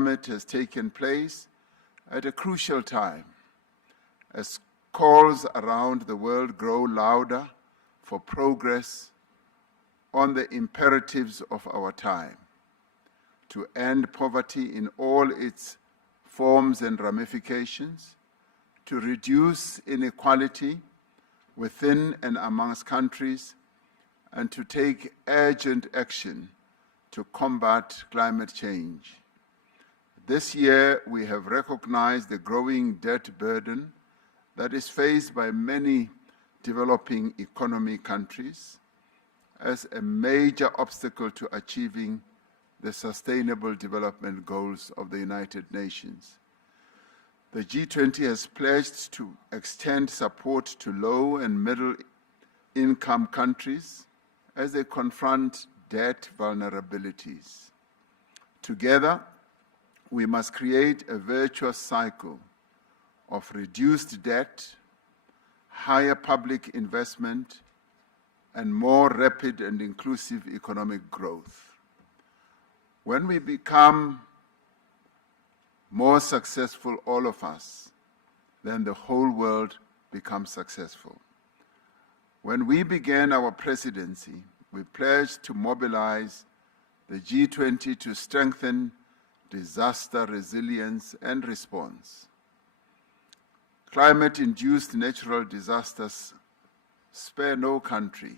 Summit has taken place at a crucial time as calls around the world grow louder for progress on the imperatives of our time to end poverty in all its forms and ramifications, to reduce inequality within and amongst countries, and to take urgent action to combat climate change. This year, we have recognized the growing debt burden that is faced by many developing economy countries as a major obstacle to achieving the Sustainable Development Goals of the United Nations. The G20 has pledged to extend support to low and middle-income countries as they confront debt vulnerabilities. Together, we must create a virtuous cycle of reduced debt, higher public investment, and more rapid and inclusive economic growth. When we become more successful, all of us, then the whole world becomes successful. When we began our presidency, we pledged to mobilize the G20 to strengthen disaster resilience and response. Climate-induced natural disasters spare no country.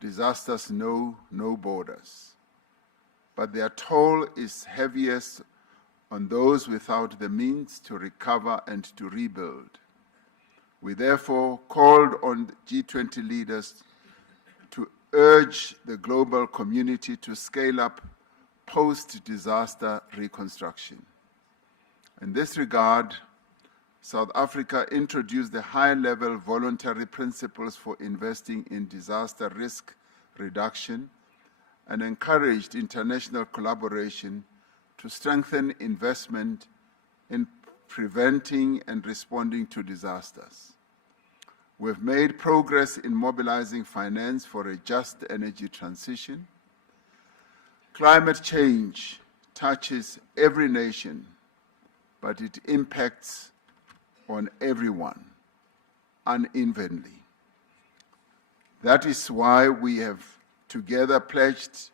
Disasters know no borders. But their toll is heaviest on those without the means to recover and to rebuild. We therefore called on G20 leaders to urge the global community to scale up post-disaster reconstruction. In this regard, South Africa introduced the high-level voluntary principles for investing in disaster risk reduction and encouraged international collaboration to strengthen investment in preventing and responding to disasters. We've made progress in mobilizing finance for a just energy transition. Climate change touches every nation, but it impacts on everyone unevenly. That is why we have together pledged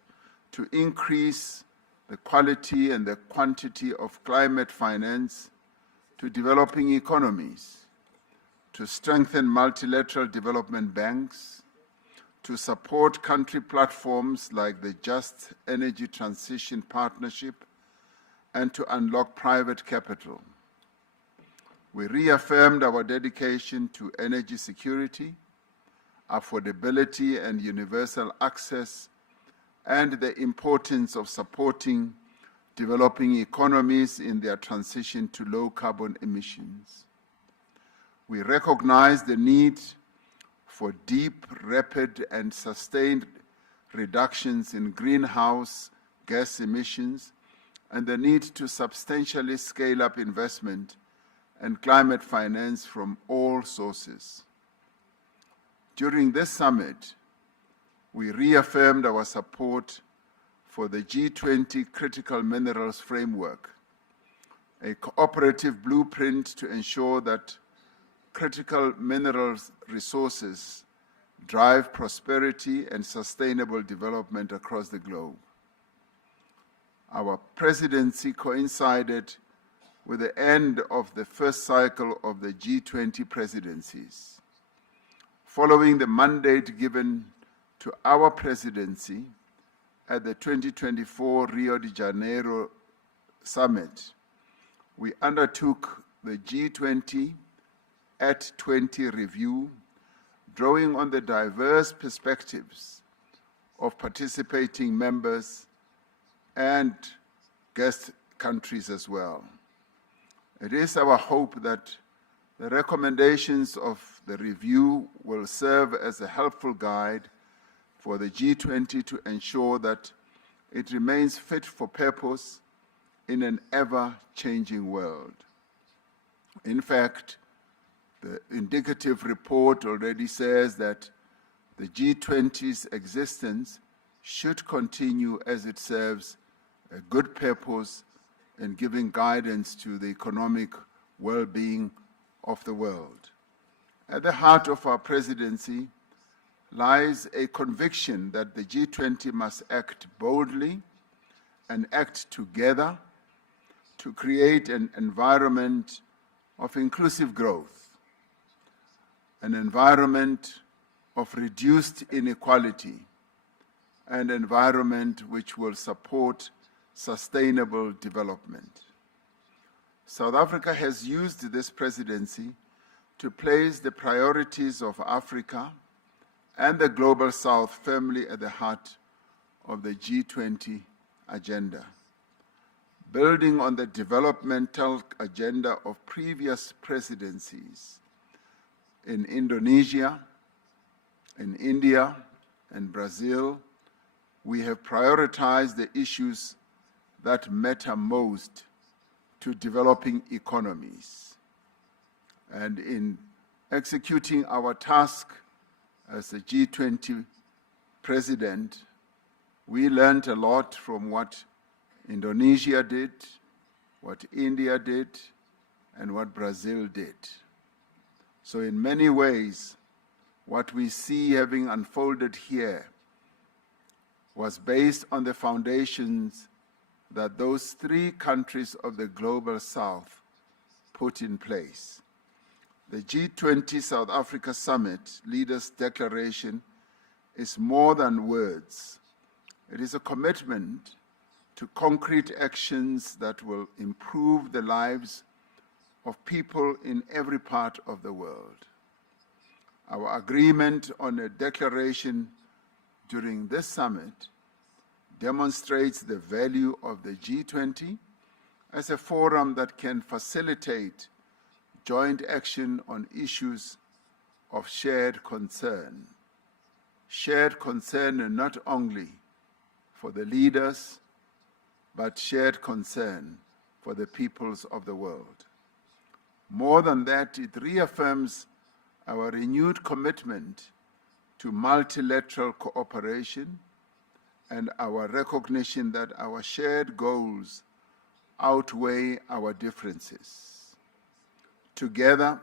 to increase the quality and the quantity of climate finance to developing economies, to strengthen multilateral development banks, to support country platforms like the Just Energy Transition Partnership, and to unlock private capital. We reaffirmed our dedication to energy security, affordability and universal access, and the importance of supporting developing economies in their transition to low carbon emissions. We recognize the need for deep, rapid, and sustained reductions in greenhouse gas emissions and the need to substantially scale up investment and climate finance from all sources. During this summit, we reaffirmed our support for the G20 Critical Minerals Framework, a cooperative blueprint to ensure that critical minerals resources drive prosperity and sustainable development across the globe. Our presidency coincided with the end of the first cycle of the G20 presidencies. Following the mandate given to our presidency at the 2024 Rio de Janeiro summit, we undertook the G20 at 20 review, drawing on the diverse perspectives of participating members and guest countries as well. It is our hope that the recommendations of the review will serve as a helpful guide for the G20 to ensure that it remains fit for purpose in an ever-changing world. In fact, the indicative report already says that the G20's existence should continue as it serves a good purpose in giving guidance to the economic well-being of the world. At the heart of our presidency lies a conviction that the G20 must act boldly and act together to create an environment of inclusive growth, an environment of reduced inequality, an environment which will support sustainable development. South Africa has used this presidency to place the priorities of Africa and the Global South firmly at the heart of the G20 agenda. Building on the developmental agenda of previous presidencies in Indonesia, in India, and Brazil, we have prioritized the issues that matter most to developing economies. And in executing our task as the G20 president, we learned a lot from what Indonesia did, what India did, and what Brazil did. So in many ways, what we see having unfolded here was based on the foundations that those three countries of the Global South put in place. The G20 South Africa Summit Leaders' Declaration is more than words. It is a commitment to concrete actions that will improve the lives of people in every part of the world. Our agreement on a declaration during this summit demonstrates the value of the G20 as a forum that can facilitate joint action on issues of shared concern. Shared concern not only for the leaders, but shared concern for the peoples of the world. More than that, it reaffirms our renewed commitment to multilateral cooperation and our recognition that our shared goals outweigh our differences. Together,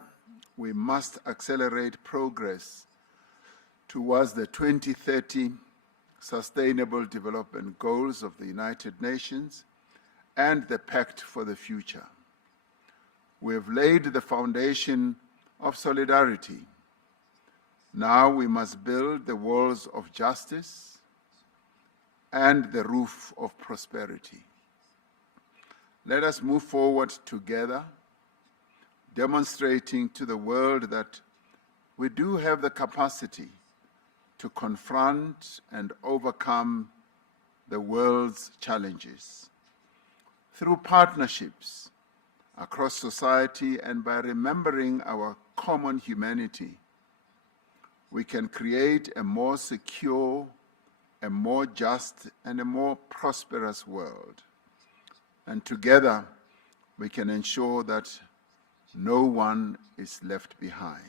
we must accelerate progress towards the 2030 Sustainable Development Goals of the United Nations and the Pact for the Future. We have laid the foundation of solidarity. Now we must build the walls of justice and the roof of prosperity. Let us move forward together, demonstrating to the world that we do have the capacity to confront and overcome the world's challenges. Through partnerships across society and by remembering our common humanity, we can create a more secure, a more just, and a more prosperous world. And together, we can ensure that no one is left behind.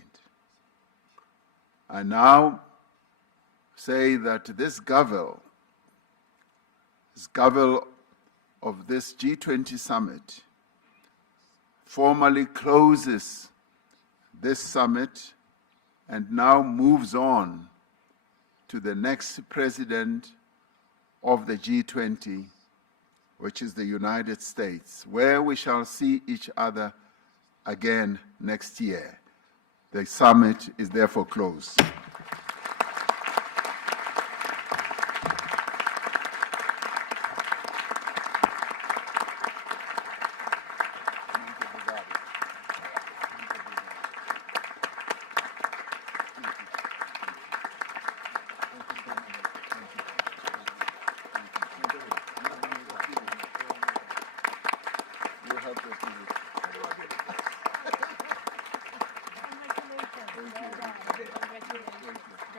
I now say that this gavel of this G20 summit formally closes this summit and now moves on to the next president of the G20, which is the United States, where we shall see each other again next year. The summit is therefore closed.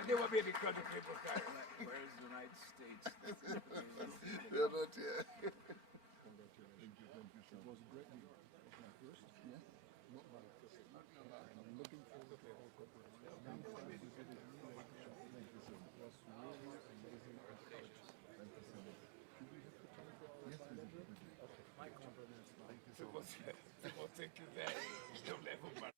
They were maybe because the people carry. Where is the United States? They're not here. It was a great meeting. It was my first. Yeah. Not my first. I'm looking forward to our cooperation. Thank you so much. It was really amazing. Thank you so much. Do we have the time for our yes, we do. Okay. My compliments. Se você quiser, eu levo para